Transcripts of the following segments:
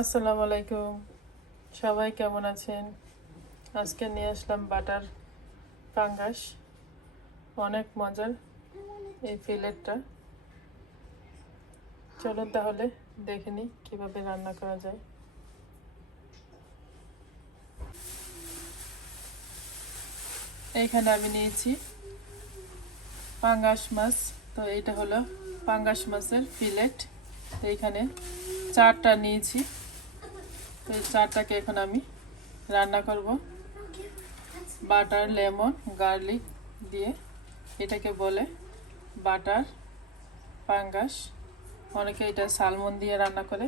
আসসালামু আলাইকুম, সবাই কেমন আছেন? আজকে নিয়ে আসলাম বাটার পাঙ্গাস। অনেক মজার এই ফিলেটটা। চলুন তাহলে দেখে নিই কীভাবে রান্না করা যায়। এইখানে আমি নিয়েছি পাঙ্গাস মাছ। তো এটা হলো পাঙ্গাস মাছের ফিলেট। তো এইখানে 4টা নিয়েছি। তো এই 4টাকে এখন আমি রান্না করব বাটার, লেমন, গার্লিক দিয়ে। এটাকে বলে বাটার পাঙ্গাস। অনেকে এটা সালমন দিয়ে রান্না করে,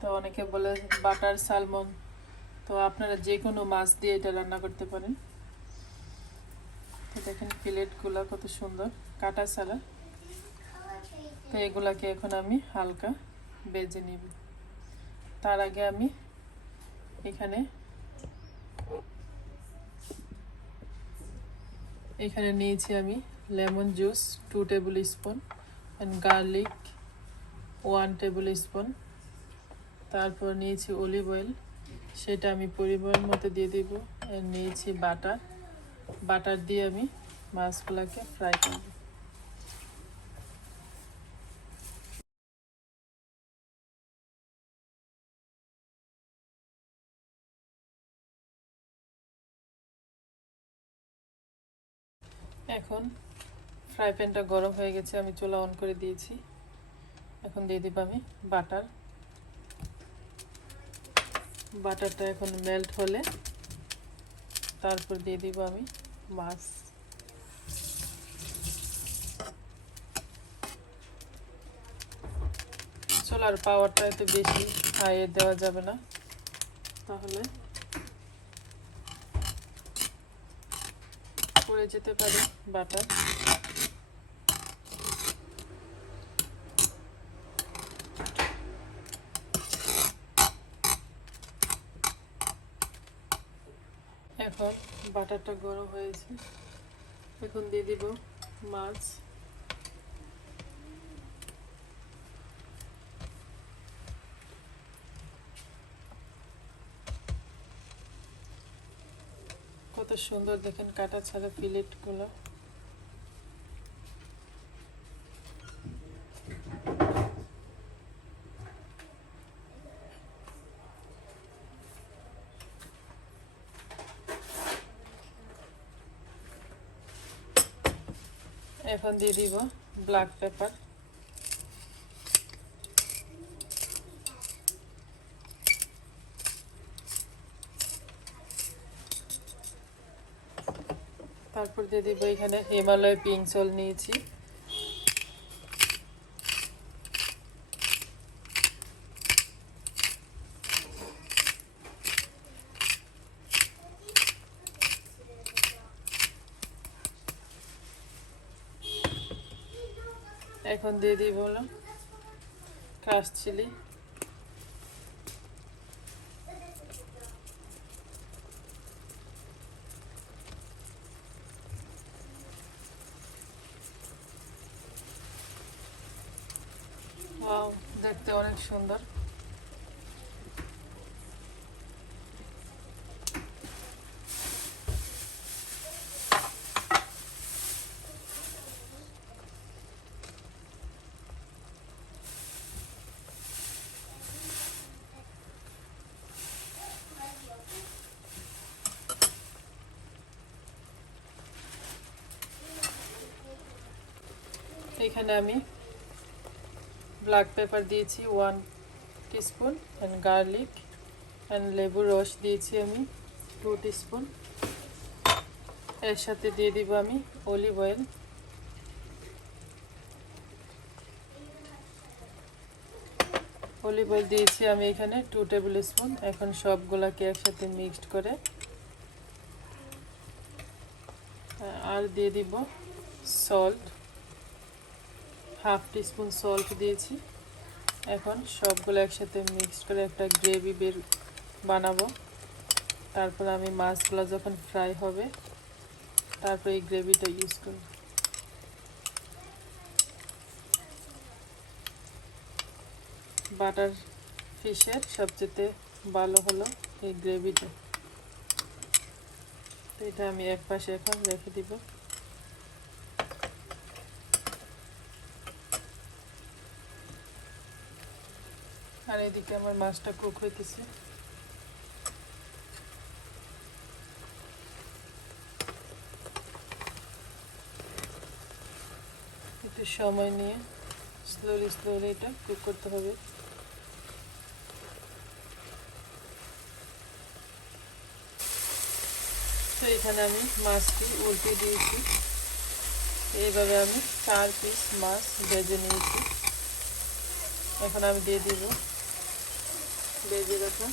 তো অনেকে বলে বাটার সালমন। তো আপনারা যে কোনো মাছ দিয়ে এটা রান্না করতে পারেন। তো দেখেন ফিলেটগুলো কত সুন্দর কাটা ছাড়া। তো এগুলাকে এখন আমি হালকা ভেজে নিব। তার আগে আমি এখানে নিয়েছি আমি lemon juice 2 table spoon and garlic 1 table spoon. তারপর নিয়েছি অলিভ অয়েল, সেটা আমি পরিমাণ মতো দিয়ে দিব। আর নিয়েছি বাটার দিয়ে আমি মাছগুলোকে ফ্রাই করব। এখন ফ্রাই প্যানটা গরম হয়ে গেছে, আমি চুলা অন করে দিয়েছি। এখন দিয়ে দিব আমি বাটারটা এখন মেল্ট হলে তারপর দিয়ে দিব আমি মাছ। চুলার পাওয়ারটা এত বেশি হাইয়ে দেওয়া যাবে না, তাহলে পড়ে যেতে পারে বাটার। এখন বাটারটা গরম হয়েছে, এখন দিয়ে দিব মাছ। কত সুন্দর দেখেন কাটা ছাড়া ফিলেটগুলো। এখন দিয়ে দিব ব্ল্যাক পেপার। তারপর দিয়ে দিব এখানে হিমালয় পিঙ্ক সল্ট নিয়েছি। এখন দিয়ে দিব হলো ক্রাশ চিলি। ওয়াও, দেখতে অনেক সুন্দর। এখানে আমি ব্ল্যাক পেপার দিয়েছি 1 টিস্পুন অ্যান্ড গার্লিক অ্যান্ড লেবুর রস দিয়েছি আমি 2 টিস্পুন। এর সাথে দিয়ে দিব আমি অলিভ অয়েল। দিয়েছি আমি এখানে 2 টেবিল স্পুন। এখন সবগুলাকে একসাথে মিক্সড করে আর দিয়ে দিব সল্ট, 1/2 টিস্পুন সল্ট দিয়েছি। এখন সবগুলো একসাথে মিক্সড করে একটা গ্রেভি বানাবো। তারপর আমি মাছগুলো যখন ফ্রাই হবে তারপর এই গ্রেভিটা ইউজ করব। বাটার ফিশের সবচেয়ে ভালো হলো এই গ্রেভিটা। তো এটা আমি এক পাশে এখন রেখে দিব। আর এদিকে আমার মাছটা কুক হইতেছে। একটু সময় নিয়ে স্লোলি এটা কুক করতে হবে। তো এখানে আমি মাছটি উল্টে দিয়েছি। এইভাবে আমি 4 পিস মাছ ভেজে নিয়েছি। এখন আমি দিয়ে দিব ভেজে রাখা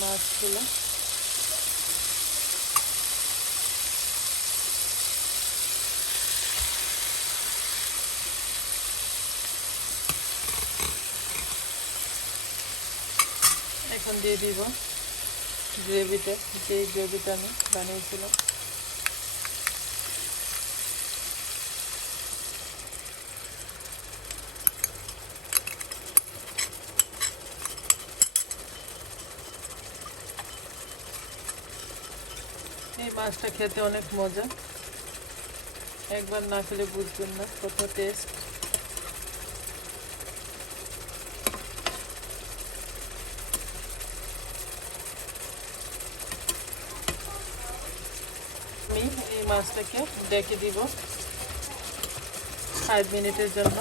মাছগুলো। এখন দিয়ে দিব গ্রেভিটা, যে গ্রেভিটা আমি বানিয়েছিলাম। এই মাছটা খেতে অনেক মজা, একবার না খেলে বুঝবেন না কত টেস্ট। আমি এই মাছটাকে ডেকে দিব 5 মিনিটের জন্য।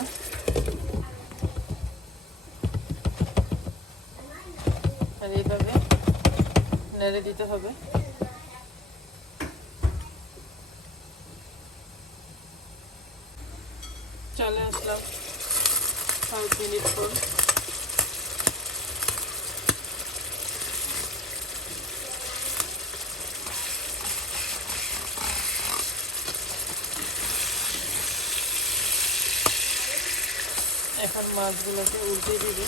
আর এইভাবে নেড়ে দিতে হবে। চলে আসলাম 5 মিনিট পর। এখন মাছগুলোকে উল্টে দিব।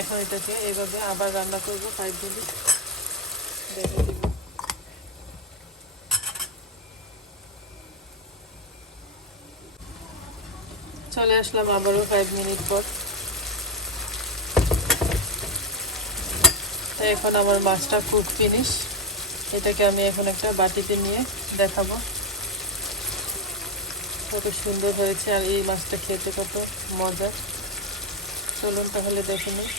এখন এটাকে এইভাবে আবার রান্না করব 5 মিনিট। দেখে দিব। চলে আসলাম আবারও 5 মিনিট পর। তো এখন আমার মাছটা কুক ফিনিশ। এটাকে আমি এখন একটা বাটিতে নিয়ে দেখাবো কত সুন্দর হয়েছে আর এই মাছটা খেতে কত মজা। চলুন তাহলে দেখে নিই।